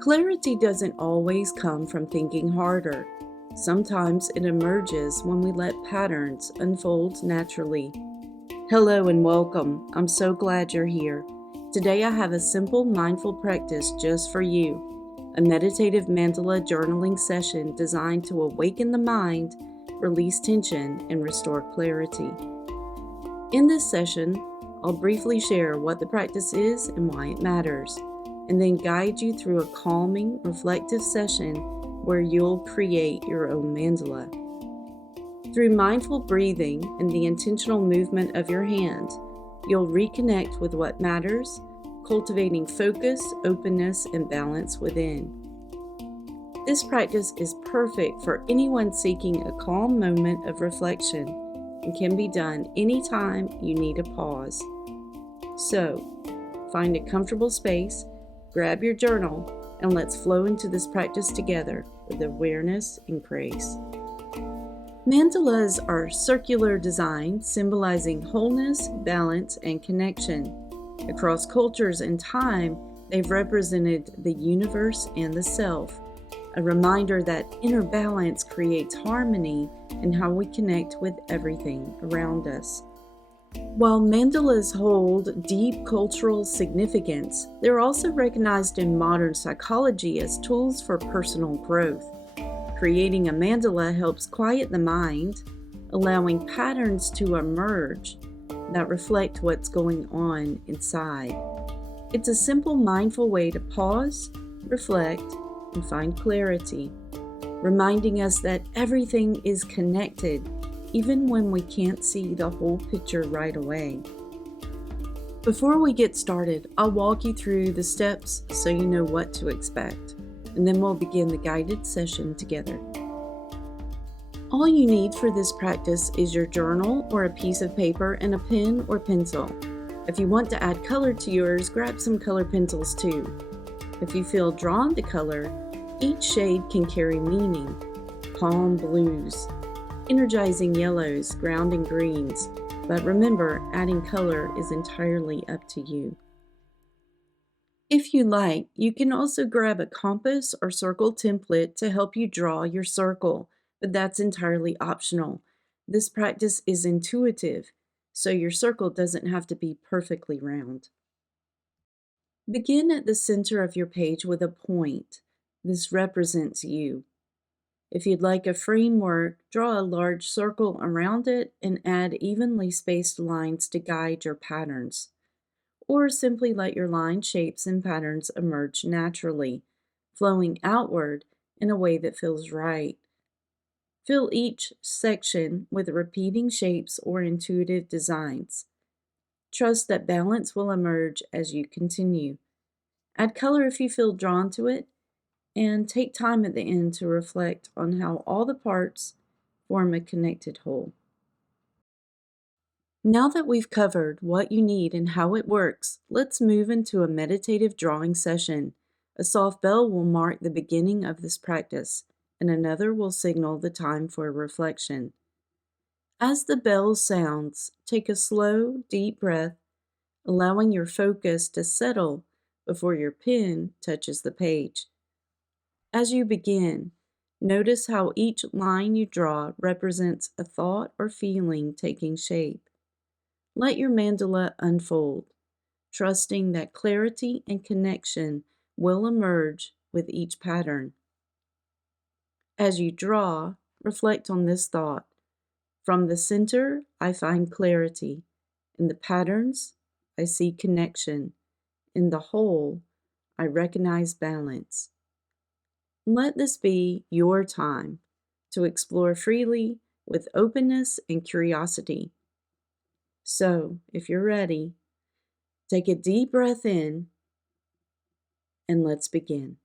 Clarity doesn't always come from thinking harder. Sometimes it emerges when we let patterns unfold naturally. Hello and welcome. I'm so glad you're here. Today I have a simple mindful practice just for you, a meditative mandala journaling session designed to awaken the mind, release tension, and restore clarity. In this session, I'll briefly share what the practice is and why it matters, and then guide you through a calming, reflective session where you'll create your own mandala. Through mindful breathing and the intentional movement of your hand, you'll reconnect with what matters, cultivating focus, openness, and balance within. This practice is perfect for anyone seeking a calm moment of reflection and can be done anytime you need a pause. So, find a comfortable space, grab your journal, and let's flow into this practice together with awareness and grace. Mandalas are circular design symbolizing wholeness, balance, and connection. Across cultures and time, they've represented the universe and the self, a reminder that inner balance creates harmony in how we connect with everything around us. While mandalas hold deep cultural significance, they're also recognized in modern psychology as tools for personal growth. Creating a mandala helps quiet the mind, allowing patterns to emerge that reflect what's going on inside. It's a simple, mindful way to pause, reflect, and find clarity, reminding us that everything is connected, even when we can't see the whole picture right away. Before we get started, I'll walk you through the steps so you know what to expect, and then we'll begin the guided session together. All you need for this practice is your journal or a piece of paper and a pen or pencil. If you want to add color to yours, grab some color pencils too. If you feel drawn to color, each shade can carry meaning: calm blues, energizing yellows, grounding greens, but remember, adding color is entirely up to you. If you like, you can also grab a compass or circle template to help you draw your circle, but that's entirely optional. This practice is intuitive, so your circle doesn't have to be perfectly round. Begin at the center of your page with a point. This represents you. If you'd like a framework, draw a large circle around it and add evenly spaced lines to guide your patterns. Or simply let your line shapes and patterns emerge naturally, flowing outward in a way that feels right. Fill each section with repeating shapes or intuitive designs. Trust that balance will emerge as you continue. Add color if you feel drawn to it, and take time at the end to reflect on how all the parts form a connected whole. Now that we've covered what you need and how it works, let's move into a meditative drawing session. A soft bell will mark the beginning of this practice, and another will signal the time for reflection. As the bell sounds, take a slow, deep breath, allowing your focus to settle before your pen touches the page. As you begin, notice how each line you draw represents a thought or feeling taking shape. Let your mandala unfold, trusting that clarity and connection will emerge with each pattern. As you draw, reflect on this thought: from the center, I find clarity. In the patterns, I see connection. In the whole, I recognize balance. Let this be your time to explore freely with openness and curiosity. So, if you're ready, take a deep breath in and let's begin.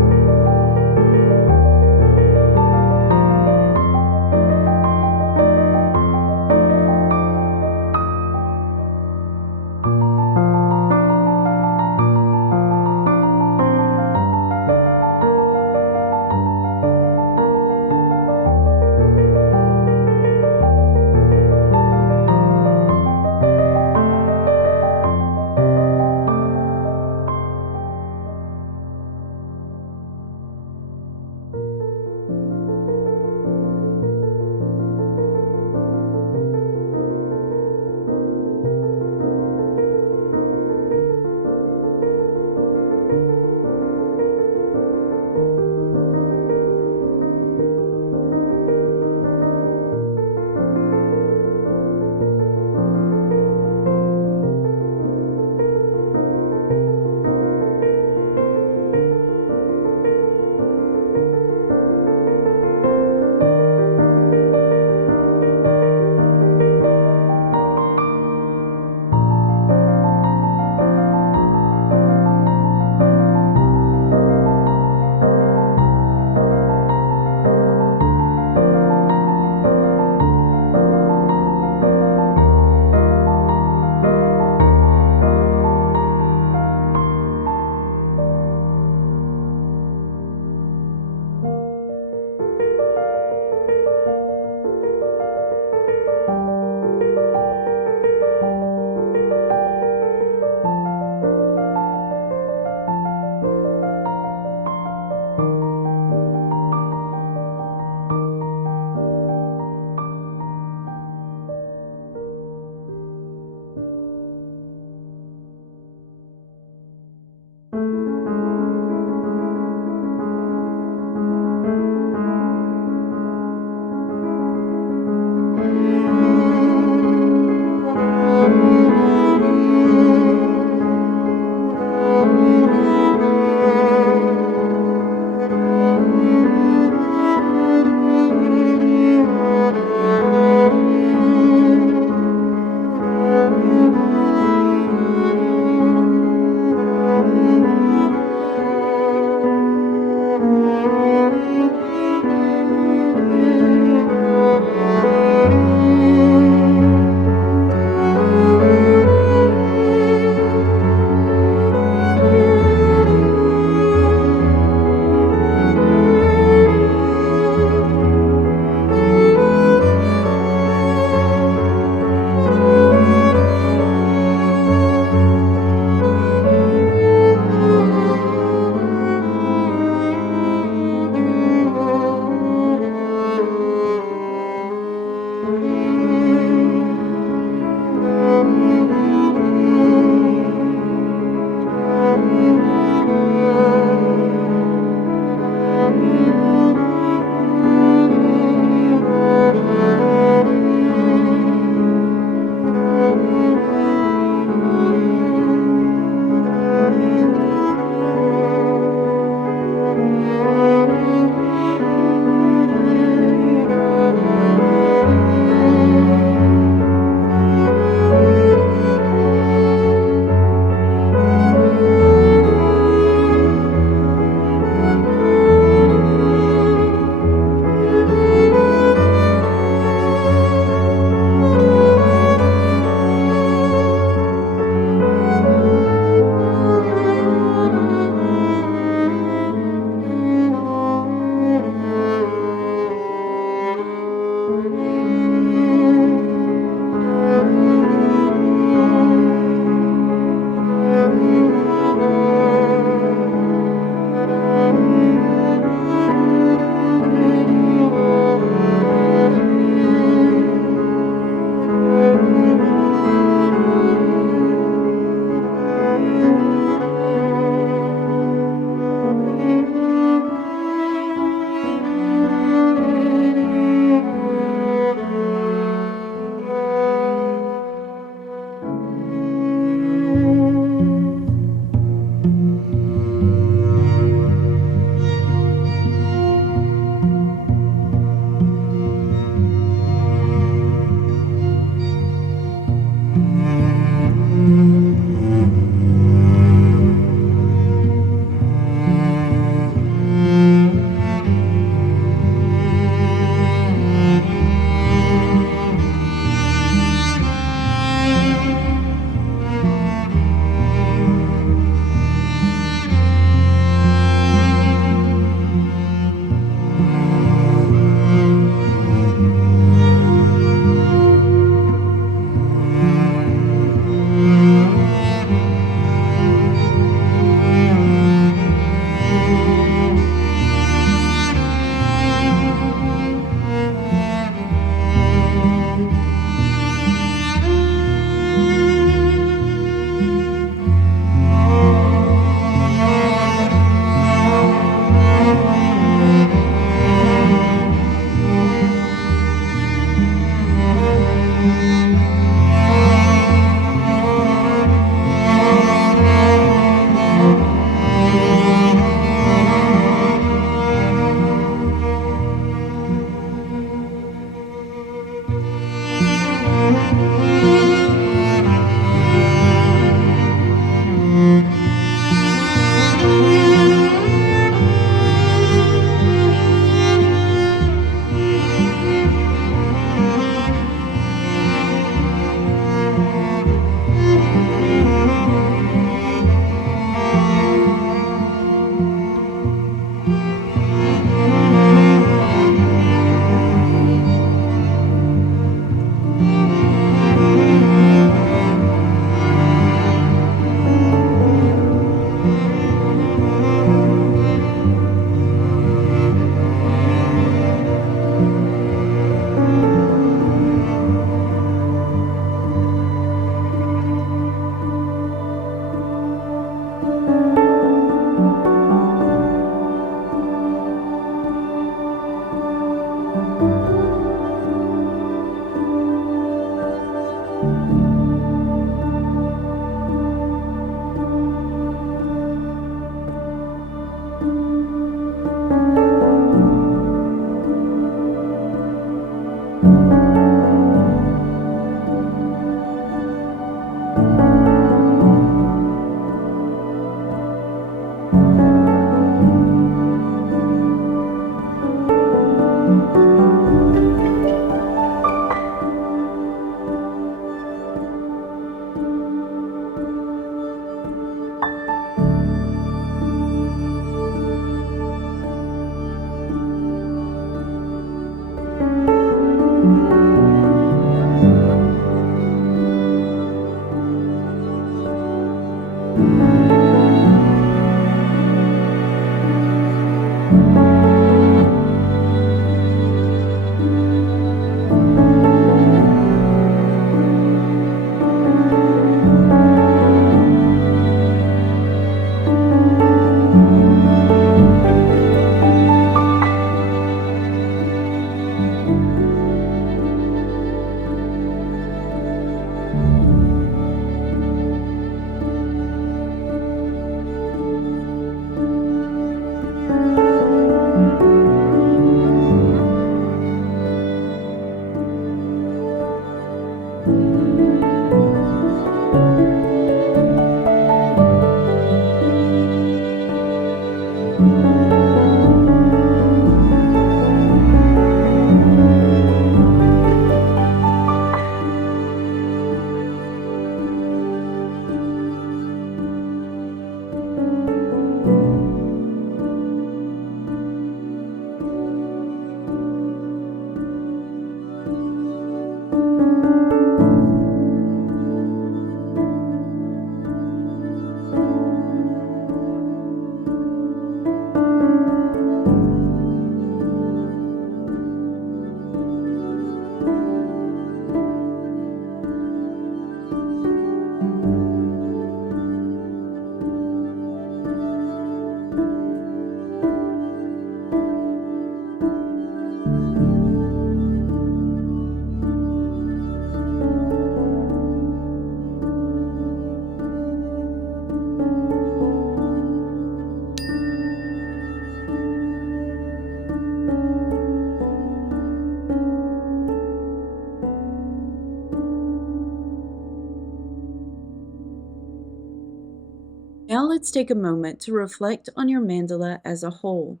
Now let's take a moment to reflect on your mandala as a whole.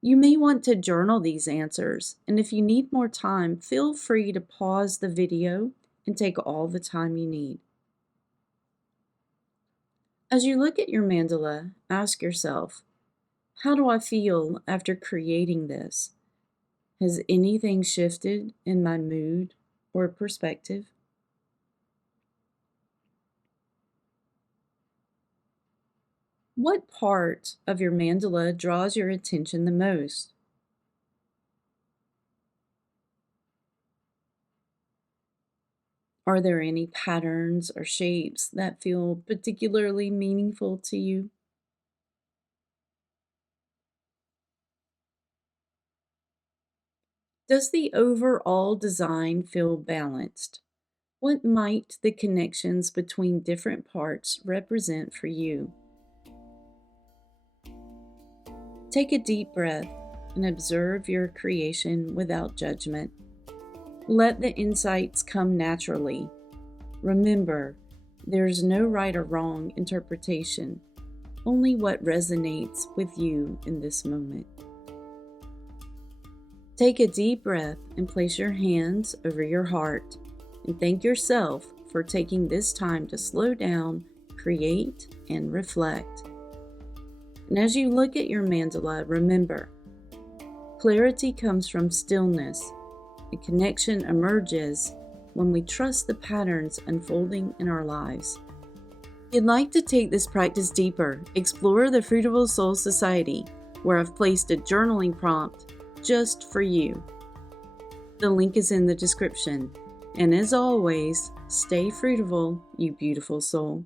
You may want to journal these answers, and if you need more time, feel free to pause the video and take all the time you need. As you look at your mandala, ask yourself, how do I feel after creating this? Has anything shifted in my mood or perspective? What part of your mandala draws your attention the most? Are there any patterns or shapes that feel particularly meaningful to you? Does the overall design feel balanced? What might the connections between different parts represent for you? Take a deep breath and observe your creation without judgment. Let the insights come naturally. Remember, there's no right or wrong interpretation, only what resonates with you in this moment. Take a deep breath and place your hands over your heart and thank yourself for taking this time to slow down, create, and reflect. And as you look at your mandala, remember, clarity comes from stillness. A connection emerges when we trust the patterns unfolding in our lives. If you'd like to take this practice deeper, explore the Fruitful Soul Society, where I've placed a journaling prompt just for you. The link is in the description. And as always, stay fruitful, you beautiful soul.